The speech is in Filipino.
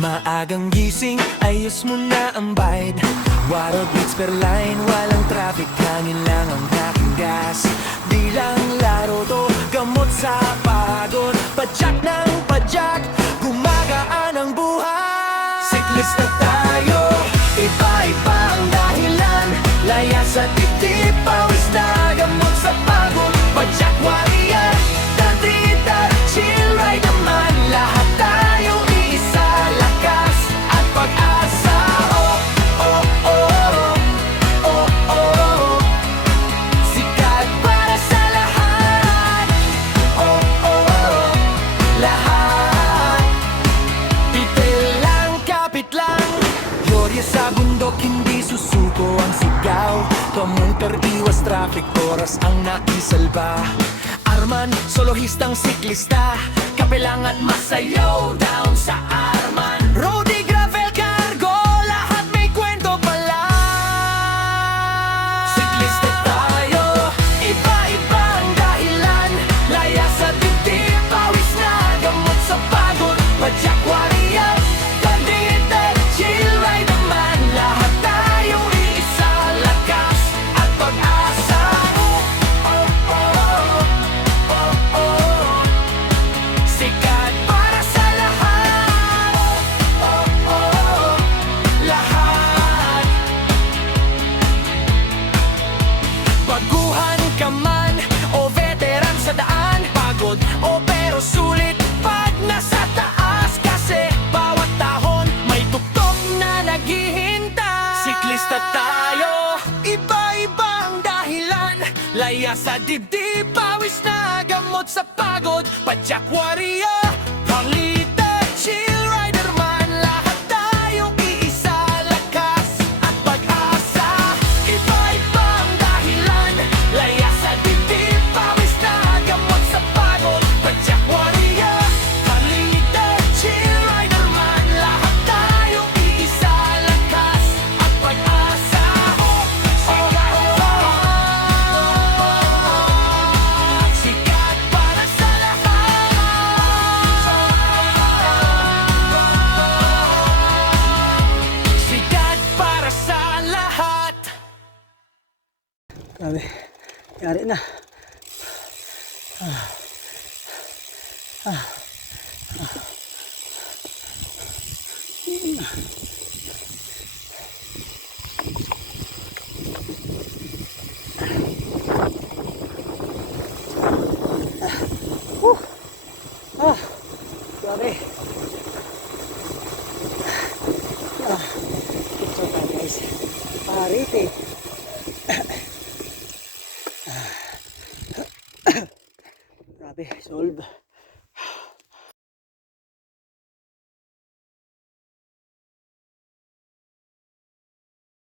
Maagang gising, ayos mo na ang bide. Water beats per line, walang traffic, hangin lang ang aking gas. Di lang laro to, gamot sa pagod. Padyak ng padyak, gumagaan ang buhay. Siklist na tayo, iba-iba ang dahilan. Laya sa titip, pawis na gamot sa pagod. Padyak warrior, tandita, chill ride naman. Lahat tayo iisa, lakas at pag-asa. Oh, oh, oh, oh, oh. Sikat para sa lahat. Oh, oh, lahat. Pitil lang, kapit lang. Yorya sa bundok, hindi susuko ang sigaw. Kamunter, iwas traffic, oras ang naisalba. Arman, solohistang siklista. Kapilang at masayaw down sa Arman. Roadie, gravel, cargo, lahat may kwento pala. Siklista tayo, iba-iba ang dahilan. Laya sa dibdib, pawis na gamot sa pagod. Padyak warrior, tandita, chill ride naman. Lahat tayo iisa, lakas at pag-asa. Oh, oh, oh, oh, oh. Sikat para sa lahat. Oh, oh, oh, lahat. Baguhan ka man o veteran sa daan, pagod o pero sulit pag nasa taas. Kasi bawat tahon may tuktok na naghihintay. Siklista tayo, iba-iba ang dahilan. Laya sa dibdib, pawis na gamot sa pagod. Padyak warrior, Carlita, chill rider man. Lahat tayong iisa, lakas at pag-asa. Iba-iba ang dahilan. Laya sa dibdib, pawis na gamot sa pagod. Padyak warrior, Carlita, chill rider man. Lahat tayong iisa, lakas at pag-asa. Oh, oh, oh, oh. Sikat para sa lahat. Sikat para sa lahat. Grabe, yari na. Grabe. Ito tayo guys. Parit eh.